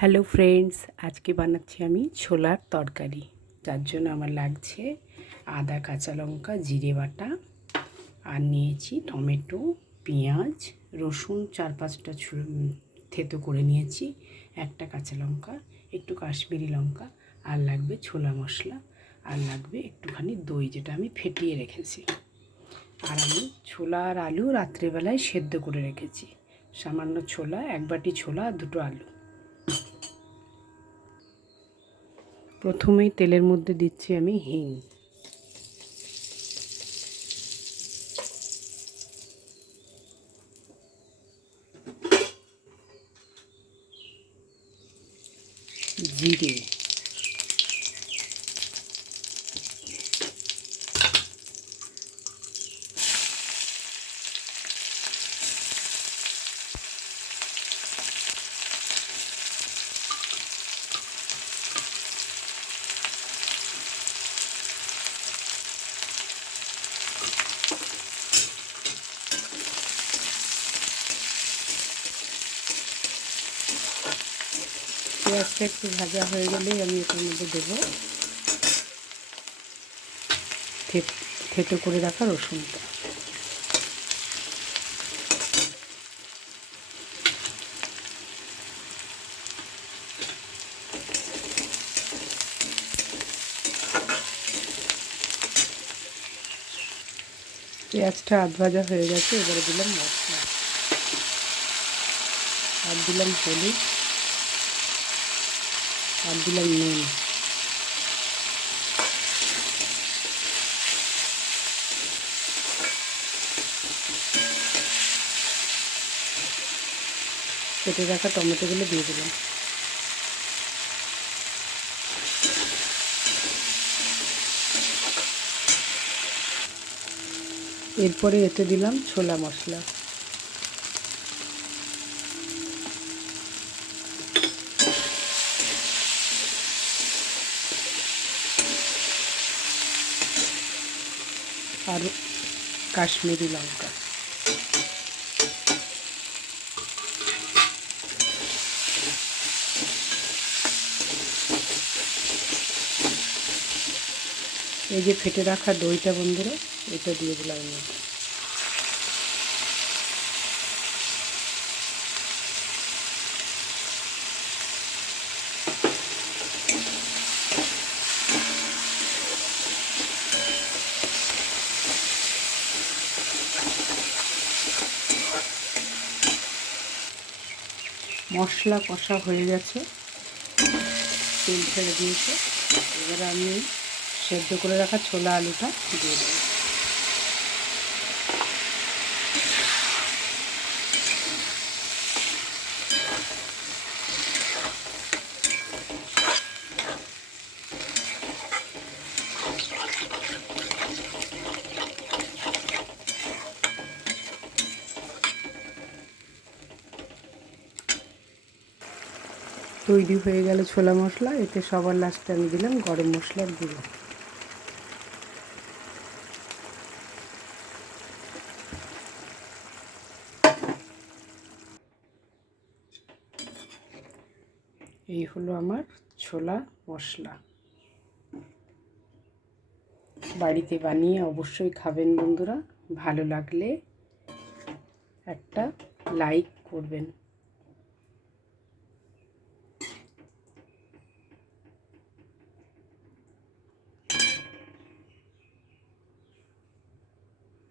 Hello friends, আজকে বানাচ্ছি আমি ছোলার তরকারি। যার জন্য আমার লাগছে আদা, কাঁচা লঙ্কা, জিরে বাটা, আর নিয়েছি টমেটো, পেঁয়াজ, রসুন 4-5টা থেতো করে নিয়েছি, একটা কাঁচা লঙ্কা, একটু কাশ্মীরি লঙ্কা, আর লাগবে ছোলা মশলা, আর লাগবে একটুখানি দই যেটা আমি ফেটিয়ে রেখেছি। আর আমি ছোলা আর আলু রাত্রেবেলায় সেদ্ধ করে রেখেছি। সামান্য ছোলা, 1 বাটি ছোলা আর 2টো আলু। প্রথমেই তেলের মধ্যে দিচ্ছি আমি হিং, জিরে, পেঁয়াজটা একটু ভাজা হয়ে গেলেই আমি এটার মধ্যে দেবো থেতো করে রাখা রসুনটা। পেঁয়াজটা আধ ভাজা হয়ে গেছে, এবারে দিলাম মশলা, আর দিলাম হলুদ, আর দিলাম নুন, কেটে রাখা টমেটোগুলো দিয়ে দিলাম। এরপরে এতে দিলাম ছোলা মশলা, আর কাশ্মীরি লঙ্কা। এই যে ফেটে রাখা দইটা বন্ধুরা, এটা দিয়ে দিলাম আমি। মশলা কষা হয়ে গেছে, তেল ছেড়ে দিয়েছে। এবারে আমি সেদ্ধ করে রাখা ছোলা আলুটা দিয়ে দেবো। তৈরি হয়ে গেল ছোলা মশলা। এতে সবার লাস্টে আমি দিলাম গরম মশলার গুঁড়ো। এই হলো আমার ছোলা মশলা। বাড়িতে বানিয়ে অবশ্যই খাবেন বন্ধুরা। ভালো লাগলে একটা লাইক করবেন।